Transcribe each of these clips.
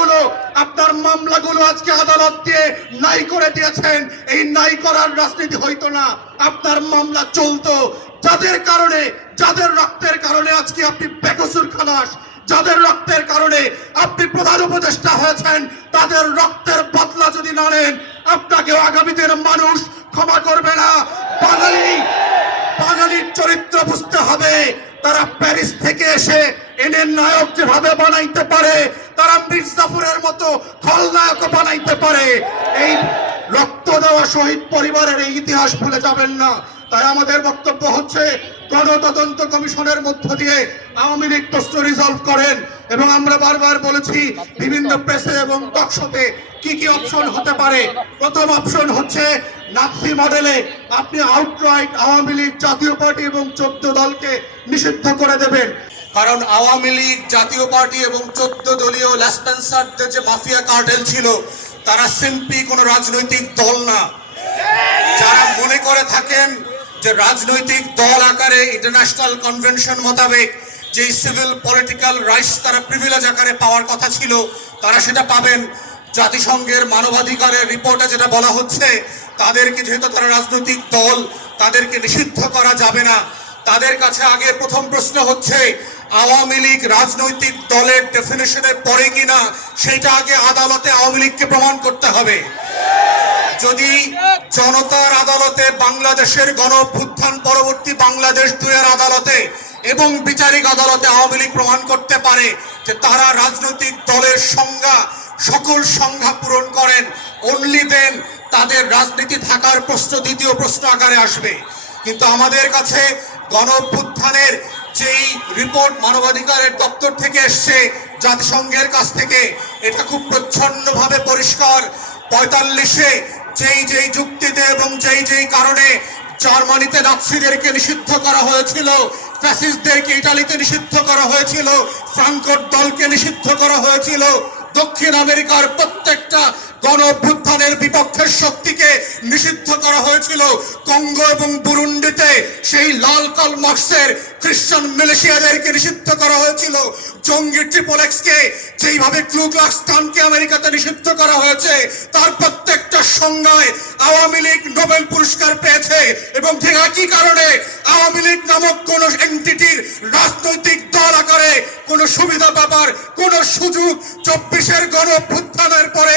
মামলাগুলো, আপনার মামলাগুলো আজকে আদালত দিয়ে নাই করে দিয়েছেন। এই নাই করার রাজনীতি হইতো না। আপনার মামলা চলতো। যাদের কারণে, যাদের রক্তের কারণে আজকে আপনি বেকসুর খালাস, যাদের রক্তের কারণে আপনি প্রধান উপদেষ্টা হয়েছেন, তাদের রক্তের বদলা যদি না নেন আপনাকে আগামী দিনের মানুষ ক্ষমা করবে না। বাঙালি, বাঙালির চরিত্র বুঝতে হবে। তারা প্যারিস থেকে এসে এনে নায়ক যেভাবে বানাইতে পারে তারা মির্জাফরের মতো খলনায়ক বানাইতে পারে। এই রক্ত দেওয়া শহীদ পরিবারের এই ইতিহাস ভুলে যাবেন না। তাই আমাদের বক্তব্য হচ্ছে, গণতদন্ত কমিশনের মধ্য দিয়ে আওয়ামী লীগ প্রশ্ন রিজলভ করেন এবং আমরা বারবার বলেছি, বিভিন্ন প্রেসে এবং টকশোতে কি কি অপশন হতে পারে। প্রথম অপশন হচ্ছে নাৎসি মডেলে আপনি আউটরাইট আওয়ামী লীগ জাতীয় পার্টি এবং চোদ্দ দলকে নিষিদ্ধ করে দেবেন। কারণ আওয়ামী লীগ, জাতীয় পার্টি এবং চোদ্দ দলীয় ল্যাসপেন্সারদের যে মাফিয়া কার্টেল ছিল, তারা সিম্পি কোনো রাজনৈতিক দল না। যারা মনে করে থাকেন যে রাজনৈতিক দল আকারে ইন্টারন্যাশনাল কনভেনশন মোতাবেক যে সিভিল পলিটিক্যাল রাইটস তারা প্রিভিলেজ আকারে পাওয়ার কথা ছিল, তারা সেটা পাবেন। জাতিসংঘের মানবাধিকারের রিপোর্টে যেটা বলা হচ্ছে, তাদেরকে যেহেতু তারা রাজনৈতিক দল, তাদেরকে নিষিদ্ধ করা যাবে না। তাদের কাছে আগে প্রথম প্রশ্ন হচ্ছে, আওয়ামী লীগ রাজনৈতিক দলের ডেফিনেশনে পড়ে কিনা সেটা আগে আদালতে আওয়ামী লীগকে প্রমাণ করতে হবে। যদি জনতার আদালতে বাংলাদেশের গণ পরবর্তী বাংলাদেশ দুয়ের আদালতে এবং বিচারিক আদালতে আওয়ামী লীগ প্রমাণ করতে পারে যে তারা রাজনৈতিক দলের সংজ্ঞা, সকল সংজ্ঞা পূরণ করেন অনলি দেন তাদের রাজনীতি থাকার প্রশ্ন দ্বিতীয় প্রশ্ন আকারে আসবে। কিন্তু আমাদের কাছে গণ অভ্যুত্থানের যেই রিপোর্ট মানবাধিকারের দপ্তর থেকে এসছে, জাতিসংঘের কাছ থেকে, এটা খুব প্রচ্ছন্নভাবে পরিষ্কার। পঁয়তাল্লিশে যেই যেই যুক্তিতে এবং যেই যেই কারণে জার্মানিতে নাৎসিদেরকে নিষিদ্ধ করা হয়েছিল, ফ্যাসিস্টদেরকে ইটালিতে নিষিদ্ধ করা হয়েছিল, ফ্রাঙ্কোর দলকে নিষিদ্ধ করা হয়েছিল, দক্ষিণ আমেরিকার প্রত্যেকটা গণ বিপক্ষের শক্তিকে নিষিদ্ধ করা হয়েছিল। কঙ্গো এবং বুরুন্ডিতে সেই লাল কাল মার্কসের খ্রিস্টান মিলিশিয়াদেরকে নিষিদ্ধ করা হয়েছিল। জঙ্গি ট্রিপলেক্সকে যেইভাবে ক্লুক্লাক্স খানকে আমেরিকাতে নিষিদ্ধ করা হয়েছে, তার প্রত্যেকটা সংজ্ঞায় আওয়ামী লীগ নোবেল পুরস্কার পেয়েছে এবং একই কারণে আওয়ামী লীগ নামক কোন এন্টিটির রাজনৈতিক দল আকারে কোনো সুবিধা পাবার কোন সুযোগ চব্বিশের গণ পরে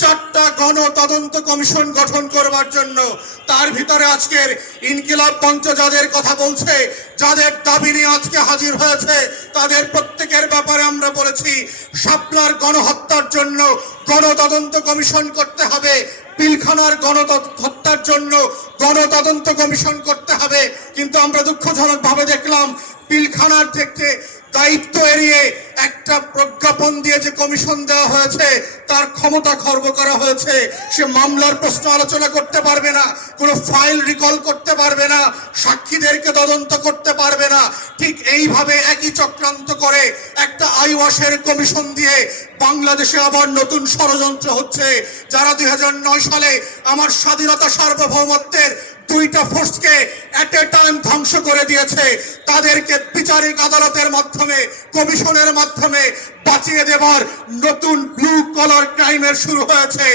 চারটা গণ তদন্ত কমিশন গঠন করবার জন্য তার ভিতরে আজকের ইনকিলাব মঞ্চ যাদের কথা বলছে, যাদের দাবি নিয়ে আজকে হাজির হয়েছে, তাদের প্রত্যেকের ব্যাপারে আমরা বলেছি, শাপলার গণহত্যার জন্য গণতদন্ত কমিশন করতে হবে, পিলখানার গণ হত্যার জন্য গণতদন্ত কমিশন করতে হবে। কিন্তু আমরা দুঃখজনক ভাবে দেখলাম, পিলখানার থেকে দায়িত্ব এড়িয়ে একটা প্রজ্ঞাপন দিয়ে যে কমিশন দেওয়া হয়েছে, তার ক্ষমতা খর্ব করা হয়েছে, সে মামলার প্রশ্ন আলোচনা করতে পারবে না, কোনো ফাইল রিকল করতে পারবে না, সাক্ষীদেরকে তদন্ত করতে পারবে না। ঠিক এইভাবে একই চক্রান্ত করে একটা আইওয়াসের কমিশন দিয়ে বাংলাদেশে আবার নতুন ষড়যন্ত্র হচ্ছে, যারা দুই হাজার নয় সালে আমার স্বাধীনতা সার্বভৌমত্বের দুইটা ফোর্সকে এট এ টাইম ধ্বংস করে দিয়েছে, তাদেরকে বিচারিক আদালতের মাধ্যমে কমিশনের মাধ্যমে বাঁচিয়ে দেবার নতুন ব্লু কলার ক্রাইমের শুরু হয়েছে।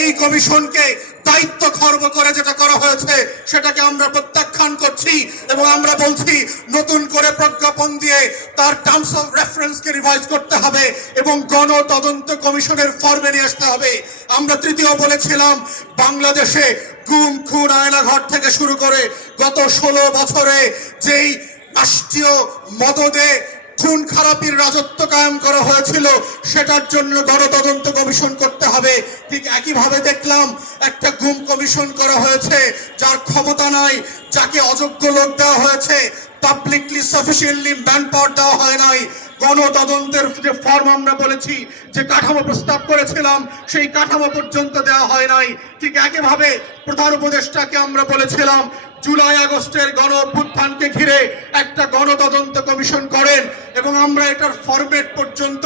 এই কমিশনকে দায়িত্ব খর্ব করে যেটা করা হয়েছে, সেটাকে আমরা প্রত্যাখ্যান করছি এবং আমরা বলছি, নতুন করে প্রজ্ঞাপন দিয়ে তার টার্মস অফ রেফারেন্সকে রিভাইজ করতে হবে এবং গণ তদন্ত কমিশনের ফর্মে নিয়ে আসতে হবে। আমরা তৃতীয় বলেছিলাম, বাংলাদেশে গুম, খুন আয়নাঘর থেকে শুরু করে গত ষোলো বছরে যেই রাষ্ট্রীয় মদদে খুন খারাপির রাজত্ব কায়েম করা হয়েছিল, সেটার জন্য গণতদন্ত কমিশন করতে হবে। ঠিক একইভাবে দেখলাম, একটা গুম কমিশন করা হয়েছে, যার ক্ষমতা নাই, যাকে অযোগ্য লোক দেওয়া হয়েছে পাবলিকলি সাফিসিয়েন্টলি ম্যান পাওয়ার দেওয়া হয় নাই। গণতদন্তের যে ফর্ম আমরা বলেছি, যে কাঠামো প্রস্তাব করেছিলাম, সেই কাঠামো পর্যন্ত দেওয়া হয় নাই। ঠিক একইভাবে প্রধান উপদেষ্টাকে আমরা বলেছিলাম, জুলাই আগস্টের গণ অভ্যুত্থানকে ঘিরে একটা গণতদন্ত কমিশন করেন এবং আমরা এটার ফরম্যাট পর্যন্ত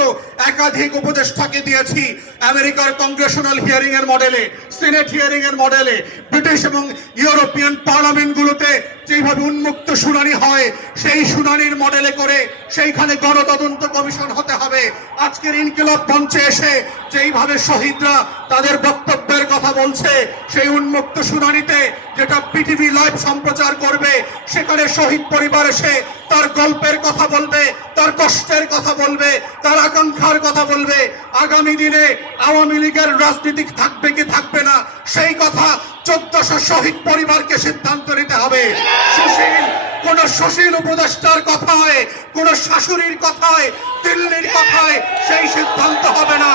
একাধিক উপদেষ্টাকে দিয়েছি। আমেরিকার কংগ্রেশনাল হিয়ারিং এর মডেলে সিনেট হিয়ারিং এর মডেলে ব্রিটিশ এবং ইউরোপিয়ান পার্লামেন্টগুলোতে যেভাবে উন্মুক্ত শুনানি হয়, সেই শুনানির মডেলে করে সেইখানে গণতদন্ত কমিশন হতে হবে। আজকের ইনকিলাব মঞ্চে এসে যেইভাবে শহীদরা তাদের বক্তব্যের কথা বলছে, সেই উন্মুক্ত শুনানিতে যেটা পৃথিবী লাইভ সম্প্রচার করবে, সেখানে শহীদ পরিবার এসে তার গল্পের কথা বলবে, তার কষ্টের কথা বলবে, তার আকাঙ্ক্ষার কথা বলবে। আগামী দিনে আওয়ামী লীগের রাজনীতি থাকবে কি থাকবে না, সেই কথা চোদ্দশো শহীদ পরিবারকে সিদ্ধান্ত নিতে হবে। সুশীল কোন সুশীল উপদেষ্টার কথায় কোন শাশুড়ির কথায় দিল্লির কথায় সেই সিদ্ধান্ত হবে না।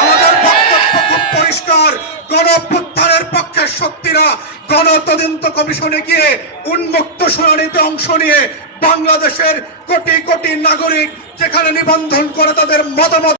আমাদের বক্তব্য খুব পরিষ্কার। গণ অভ্যুত্থানের পক্ষের শক্তিরা গণ তদন্ত কমিশনে গিয়ে উন্মুক্ত শুনানিতে অংশ নিয়ে বাংলাদেশের কোটি কোটি নাগরিক যেখানে নিবন্ধন করে তাদের মতামত